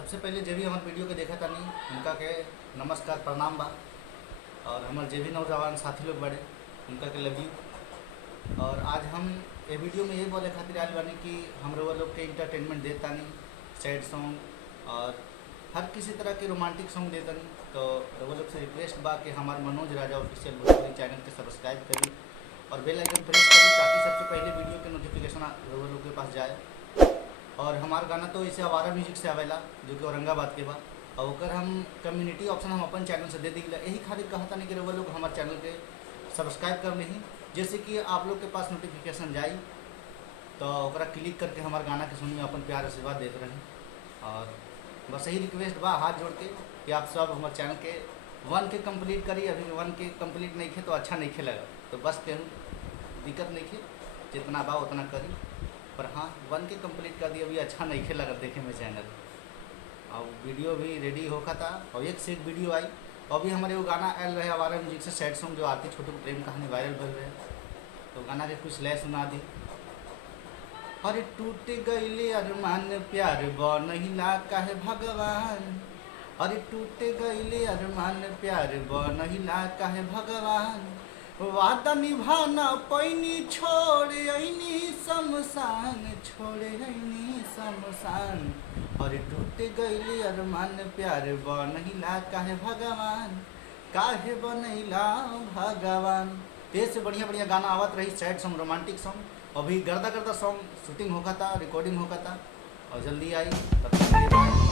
सबसे पहले जे भी हमारे वीडियो के देखा तानी उनका के नमस्कार प्रणाम बा। और हमारे जे भी नौजवान साथी लोग बड़े उनका के लव यू। और आज हम ये वीडियो में ये बोले खातिर आयल बानी कि हम वो लोग के इंटरटेनमेंट देतानी, सैड सॉन्ग और हर किसी तरह के रोमांटिक सॉन्ग देतानी। तो वो लोग से रिक्वेस्ट बा कि हमारे मनोज राजा ऑफिशियल भोजपुरी चैनल के सब्सक्राइब करी और बेल आइकन प्रेस करी ताकि सबसे पहले वीडियो के नोटिफिकेशन वो लोग के पास जाए। और हमार गाना तो इसे आवारा म्यूजिक से आवेला जो कि औरंगाबाद के बा, और ओकर हम कम्युनिटी ऑप्शन हम अपन चैनल से दे दी। यही खातिर कहता नहीं कि वो लोग हमारे चैनल के सब्सक्राइब कर ली, जैसे कि आप लोग के पास नोटिफिकेशन जाई तो ओकरा क्लिक करके हमारे गाना के सुनिए, अपन प्यार आशीर्वाद देते रहें। और बस यही रिक्वेस्ट बा हाथ जोड़ के कि आप सब हमारे चैनल के 1 के कंप्लीट करी। अभी 1 के कंप्लीट नहीं खे तो अच्छा नहीं खेलेगा, तो बस कहूँ दिक्कत नहीं खे, जितना बा उतना करी। पर हाँ 1 के कंप्लीट कर दिया, अभी अच्छा नहीं खेला अगर देखे में चैनल। और वीडियो भी रेडी होगा था और एक से एक वीडियो आई। अभी हमारे वो गाना आयल रहे आवारा म्यूजिक से सैड सॉन्ग जो आरती छोटू की प्रेम कहानी वायरल भर रहे, तो गाना के कुछ लय सुना दी। अरे टूट गईले अरमान प्यार बनहिला काहे भगवान, अरे टूट गईले अरमान प्यार बनहिला काहे भगवान, वादा निभाना पैनी छोड़ ऐनी शमशान, छोड़ ऐनी शमशान। अरे टूट गईले अरमान प्यार बनहिला काहे भगवान, काहे बनैला भगवान। तेज से बढ़िया बढ़िया गाना आवत रही, सैड सॉन्ग, रोमांटिक सॉन्ग। अभी गर्दा गर्दा सॉन्ग शूटिंग होगा था, रिकॉर्डिंग होगा था और जल्दी आई। तब तक